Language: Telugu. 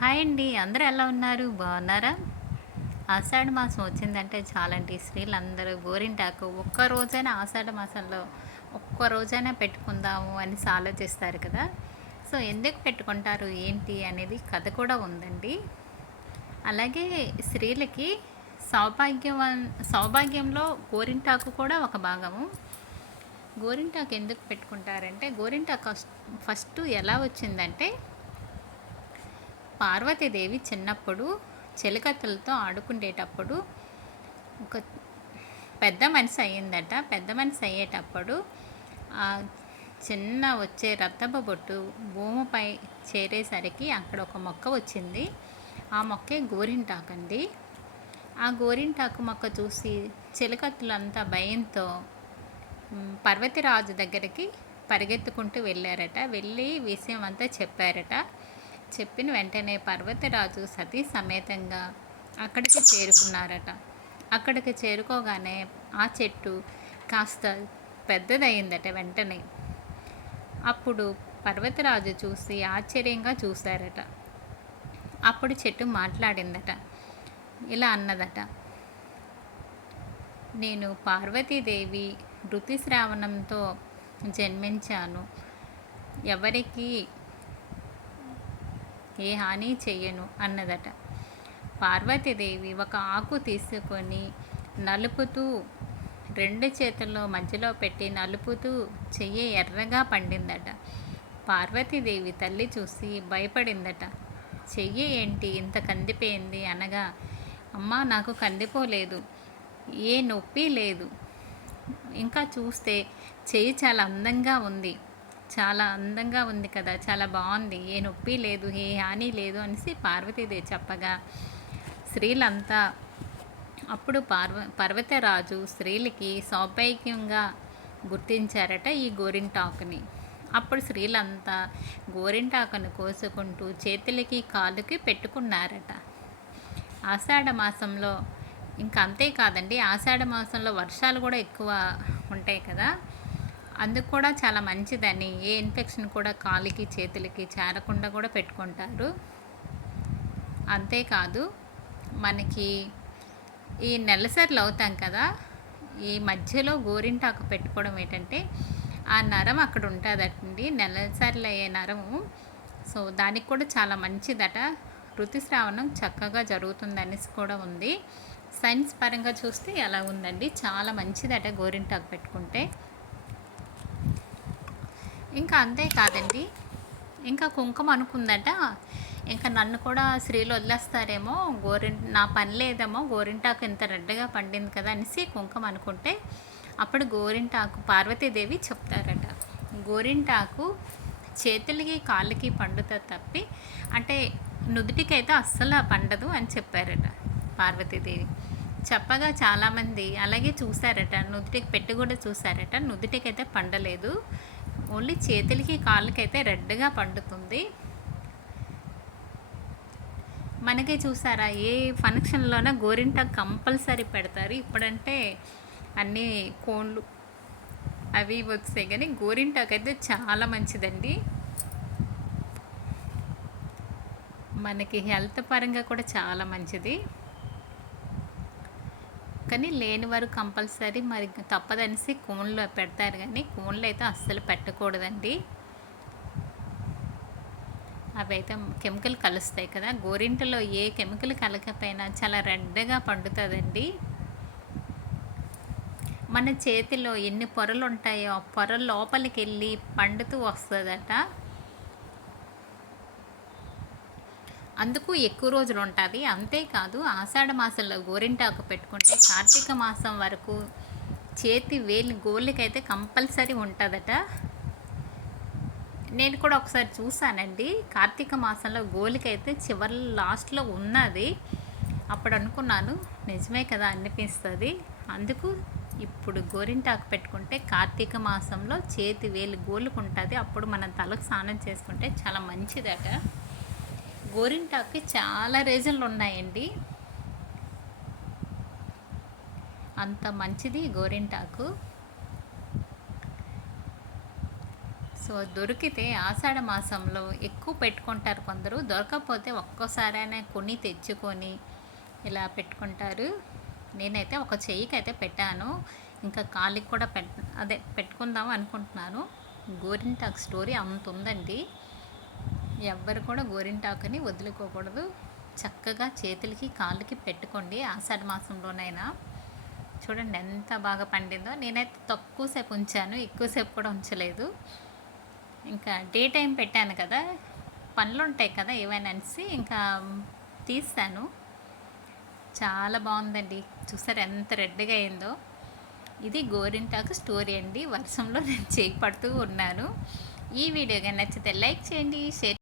హాయ్ అండి అందరూ ఎలా ఉన్నారు? బాగున్నారా? ఆషాఢ మాసం వచ్చిందంటే చాలండి. స్త్రీలందరూ గోరింటాకు ఒక్క రోజైనా ఆషాఢ మాసంలో ఒక్క రోజైనా పెట్టుకుందాము అని ఆలోచిస్తారు కదా. సో ఎందుకు పెట్టుకుంటారు? ఏంటి? అనేది కథ కూడా ఉందండి. అలాగే స్త్రీలకి సౌభాగ్యం సౌభాగ్యంలో గోరింటాకు కూడా ఒక భాగము. గోరింటాకు ఎందుకు పెట్టుకుంటారంటే గోరింటాకు ఫస్ట్ ఎలా వచ్చిందంటే పార్వతీదేవి చిన్నప్పుడు చెలికత్తలతో ఆడుకునేటప్పుడు ఒక పెద్ద మనిషి అయ్యిందట. పెద్ద మనిషి అయ్యేటప్పుడు ఆ చిన్న వచ్చే రత్తబ బొట్టు భూమిపై చేరేసరికి అక్కడ ఒక మొక్క వచ్చింది. ఆ మొక్కే గోరింటాకండి. ఆ గోరింటాకు మొక్క చూసి చిలకత్తులంతా భయంతో పర్వతిరాజు దగ్గరికి పరిగెత్తుకుంటూ వెళ్ళారట. వెళ్ళి విషయం అంతా చెప్పారట. చెప్పిన వెంటనే పర్వతరాజు సతీ సమేతంగా అక్కడికి చేరుకున్నారట. అక్కడికి చేరుకోగానే ఆ చెట్టు కాస్త పెద్దదయ్యిందట వెంటనే. అప్పుడు పర్వతరాజు చూసి ఆశ్చర్యంగా చూశారట. అప్పుడు చెట్టు మాట్లాడిందట. ఇలా అన్నదట. నేను పార్వతీదేవి ఋతుశ్రావణంతో జన్మించాను. ఎవరికి ఏ హాని చెయ్యను అన్నదట. పార్వతీదేవి ఒక ఆకు తీసుకొని నలుపుతూ రెండు చేతుల్లో మధ్యలో పెట్టి నలుపుతూ చెయ్యి ఎర్రగా పండిందట. పార్వతీదేవి తల్లి చూసి భయపడిందట. చెయ్యి ఏంటి ఇంత కందిపోయింది అనగా అమ్మ నాకు కందిపోలేదు. ఏ నొప్పి లేదు. ఇంకా చూస్తే చెయ్యి చాలా అందంగా ఉంది. చాలా అందంగా ఉంది కదా చాలా బాగుంది. ఏ నొప్పి లేదు ఏ హాని లేదు అనేసి పార్వతీదేవి చెప్పగా స్త్రీలంతా అప్పుడు పార్వ పర్వతరాజు స్త్రీలకి సౌభాగ్యంగా గుర్తించారట ఈ గోరింటాకుని. అప్పుడు స్త్రీలంతా గోరింటాకును కోసుకుంటూ చేతులకి కాళ్ళకి పెట్టుకున్నారట. ఆషాఢ మాసంలో ఇంకా అంతేకాదండి ఆషాఢ మాసంలో వర్షాలు కూడా ఎక్కువ ఉంటాయి కదా అందుకు కూడా చాలా మంచిదని. ఏ ఇన్ఫెక్షన్ కూడా కాలికి చేతులకి చేరకుండా కూడా పెట్టుకుంటారు. అంతేకాదు మనకి ఈ నెలసర్లు అవుతాం కదా ఈ మధ్యలో గోరింటాకు పెట్టుకోవడం ఏంటంటే ఆ నరం అక్కడ ఉంటుందటండి నెలసర్లు అయ్యే నరము. సో దానికి కూడా చాలా మంచిదట. ఋతుస్రావణం చక్కగా జరుగుతుందనేసి కూడా ఉంది. సైన్స్ పరంగా చూస్తే అలా ఉందండి. చాలా మంచిదట గోరింటాకు పెట్టుకుంటే. ఇంకా అంతే కాదండి. ఇంకా కుంకుమ అనుకుందట. ఇంకా నన్ను కూడా స్త్రీలు వదిలేస్తారేమో గోరింట నా పని లేదేమో గోరింటాకు ఇంత రెడ్డగా పండింది కదా అనేసి కుంకుమ అనుకుంటే అప్పుడు గోరింటాకు పార్వతీదేవి చెప్తారట. గోరింటాకు చేతులకి కాళ్ళకి పండుతా తప్పి అంటే నుదుటికైతే అస్సలు పండదు అని చెప్పారట పార్వతీదేవి. చెప్పగా చాలామంది అలాగే చూసారట నుదుటికి పెట్టి కూడా చూసారట నుదుటికైతే పండలేదు. ఓన్లీ చేతులకి కాళ్ళకైతే రెడ్గా పండుతుంది. మనకి చూసారా ఏ ఫంక్షన్లోనే గోరింట కంపల్సరీ పెడతారు. ఇప్పుడంటే అన్నీ కోన్లు అవి ఇవి వచ్చాయి కానీ గోరింటాకు అయితే చాలా మంచిదండి. మనకి హెల్త్ పరంగా కూడా చాలా మంచిది. కానీ లేని వారు కంపల్సరీ మరి తప్పదనేసి కోన్లో పెడతారు కానీ కోన్లు అయితే అస్సలు పెట్టకూడదండి. అవి అయితే కెమికల్ కలుస్తాయి కదా. గోరింటలో ఏ కెమికల్ కలకపోయినా చాలా రెడ్డగా పండుతుందండి. మన చేతిలో ఎన్ని పొరలు ఉంటాయో ఆ పొర లోపలికి వెళ్ళి పండుతూ వస్తుందట. అందుకు ఎక్కువ రోజులు ఉంటుంది. అంతేకాదు ఆషాఢ మాసంలో గోరింటాకు పెట్టుకుంటే కార్తీక మాసం వరకు చేతి వేలి గోళ్ళకైతే కంపల్సరీ ఉంటుందట. నేను కూడా ఒకసారి చూసానండి కార్తీక మాసంలో గోలికైతే చివరి లాస్ట్లో ఉన్నది. అప్పుడు అనుకున్నాను నిజమే కదా అనిపిస్తుంది. అందుకు ఇప్పుడు గోరింటాకు పెట్టుకుంటే కార్తీక మాసంలో చేతి వేలు గోలుకుంటుంది అప్పుడు మనం తలకు స్నానం చేసుకుంటే చాలా మంచిదట. గోరింటాకుకి చాలా రీజన్లు ఉన్నాయండి. అంత మంచిది గోరింటాకు. సో దొరికితే ఆషాఢ మాసంలో ఎక్కువ పెట్టుకుంటారు కొందరు. దొరకకపోతే ఒక్కోసారైనా కొని తెచ్చుకొని ఇలా పెట్టుకుంటారు. నేనైతే ఒక చెయ్యికి అయితే పెట్టాను. ఇంకా కాలికి కూడా పెట్ అదే పెట్టుకుందాం అనుకుంటున్నాను. గోరింటాకు స్టోరీ అంత ఉందండి. ఎవ్వరు కూడా గోరింటాకుని వదులుకోకూడదు. చక్కగా చేతులకి కాళ్ళకి పెట్టుకోండి. ఆషాఢ మాసంలోనైనా. చూడండి ఎంత బాగా పండిందో. నేనైతే తక్కువసేపు ఉంచాను. ఎక్కువసేపు కూడా ఉంచలేదు. ఇంకా డే టైం పెట్టాను కదా. పనులు ఉంటాయి కదా ఏవైనా అనేసి ఇంకా తీస్తాను చాలా బాగుందండి. చూసారు ఎంత రెడ్గా అయిందో. ఇది గోరింటాకు స్టోరీ అండి. వర్షంలో నేను చేయి పడుతూ ఉన్నాను. ఈ వీడియో కానీ నచ్చితే లైక్ చేయండి షేర్